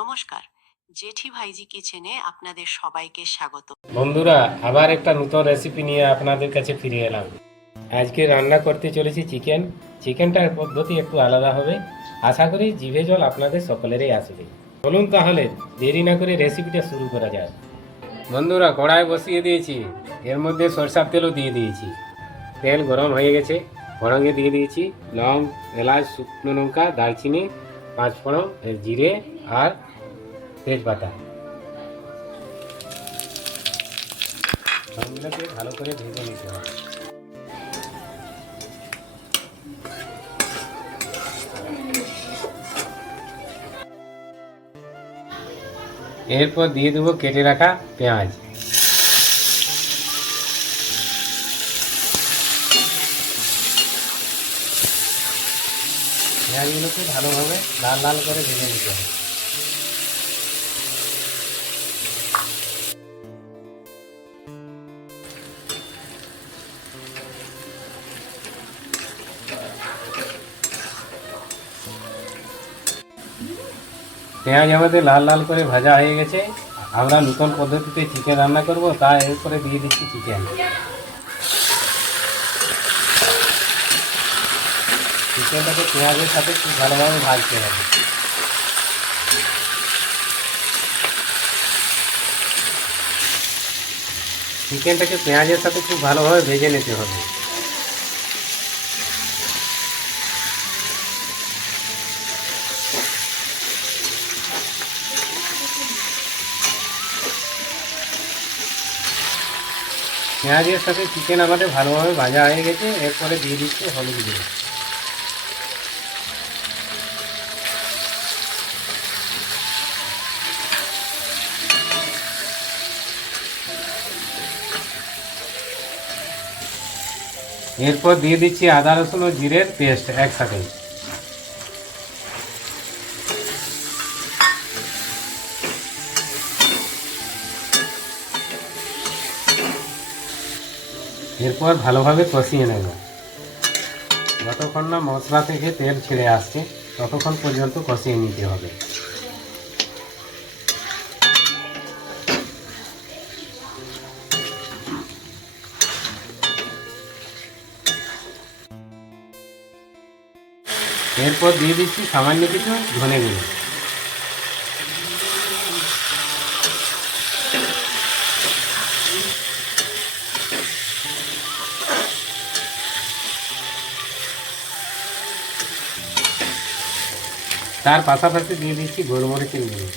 নমস্কার, জেঠি ভাইজি কিচেনে আপনাদের সবাইকে স্বাগত। বন্ধুরা, আবার একটা নতুন রেসিপি নিয়ে আপনাদের কাছে ফিরে এলাম। আজকে রান্না করতে চলেছি চিকেন। চিকেনটার পদ্ধতি একটু আলাদা হবে। আশা করি জিভে জল আপনাদের সকলেরই আসবে। চলুন তাহলে দেরি না করে রেসিপিটা শুরু করা যায়। বন্ধুরা, কড়াই বসিয়ে দিয়েছি, এর মধ্যে সরষের তেলও দিয়ে দিয়েছি। তেল গরম হয়ে গেছে, ফোড়নে দিয়ে দিয়েছি লং, এলাচ, শুকনো লঙ্কা, দারচিনি, পাঁচফোড়ন, জিরে আর তেজপাতা। সবগুলোকে ভালো করে ভেজে নিতে হবে। এরপর দিয়ে দেবো কেটে রাখা পেঁয়াজ। পেঁয়াজগুলোকে ভালোভাবে লাল লাল করে ভেজে নিতে হবে। পেঁয়াজ আমাদের লাল লাল করে ভাজা হয়ে গেছে। আমরা নতুন পদ্ধতিতে চিকেন রান্না করব, তাই এরপরে দিয়ে দিচ্ছি চিকেন। চিকেনটাকে পেঁয়াজের সাথে খুব ভালোভাবে ভাজতে হবে। চিকেনটাকে পেঁয়াজের সাথে খুব ভালোভাবে ভেজে নিতে হবে। পেঁয়াজের সাথে চিকেন আমাদের ভালোভাবে ভাজা হয়ে গেছে। এরপরে দিয়ে দিচ্ছি হলুদ গুঁড়ো। এরপর দিয়ে দিচ্ছি আদা, রসুন ও জিরের পেস্ট একসাথে। এরপর ভালোভাবে কষিয়ে নেব। যতক্ষণ না মশলা থেকে তেল ছেড়ে আসছে ততক্ষণ পর্যন্ত কষিয়ে নিতে হবে। এরপর দিয়ে দিচ্ছি সামান্য কিছু ধনে গুঁড়ো। তার পাশাপাশি দিয়ে দিচ্ছি গোলমরিচের গুঁড়ো।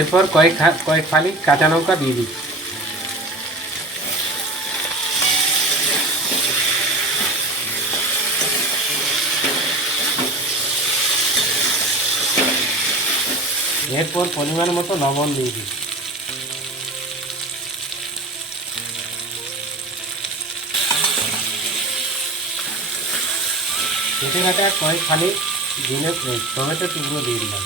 এরপর কয়েক ফালি কাঁচা লঙ্কা দিয়ে দিচ্ছি। এরপর পরিমাণ মতো লবণ দিয়ে দিচ্ছি। কেটে রাখা কয়েক ফালি টমেটো টুকরো দিয়ে দিলাম।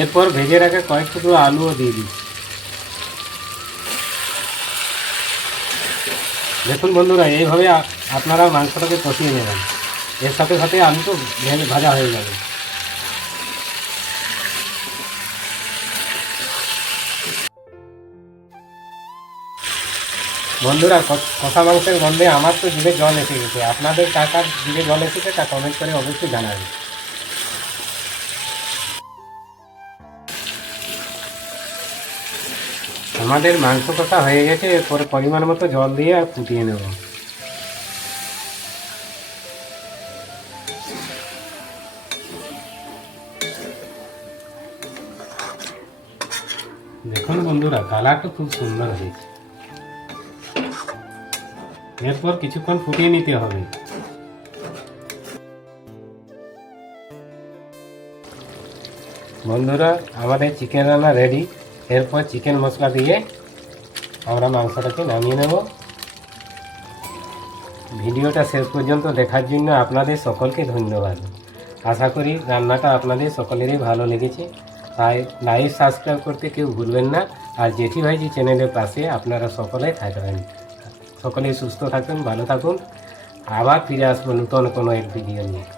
এরপর ভেজে রাখা কয়েক টুকরো আলুও দিয়ে দিচ্ছি। দেখুন বন্ধুরা, এইভাবে আপনারা মাংসটাকে কষিয়ে নেবেন। এর সাথে সাথে আলু তো ভাজা হয়ে যাবে। বন্ধুরা, কষা মাংসের গন্ধে আমার তো জিভে জল এসে গেছে। আপনাদের কার কার জিভে জল এসেছে তা কমেন্ট করে অবশ্যই জানাবেন। আমাদের মাংস কষা হয়ে গেছে। এরপরে পরিমাণ মতো জল দিয়ে ফুটিয়ে নেব। দেখুন বন্ধুরা, কালারটা খুব সুন্দর হয়েছে। এরপর কিছুক্ষণ ফুটিয়ে নিতে হবে। বন্ধুরা, আমাদের চিকেন রান্না রেডি। এরপর চিকেন মশলা দিয়ে আমরা মাংসটাকে নামিয়ে নেব। ভিডিওটা শেষ পর্যন্ত দেখার জন্য আপনাদের সকলকে ধন্যবাদ। আশা করি রান্নাটা আপনাদের সকলেরই ভালো লেগেছে, তাই লাইক সাবস্ক্রাইব করতে কেউ ভুলবেন না। আর জেঠি ভাইজি চ্যানেলের পাশে আপনারা সকলে থাকবেন। সকলেই সুস্থ থাকুন, ভালো থাকুন। আবার ফিরে আসবো নতুন কোনো এক ভিডিও নিয়ে।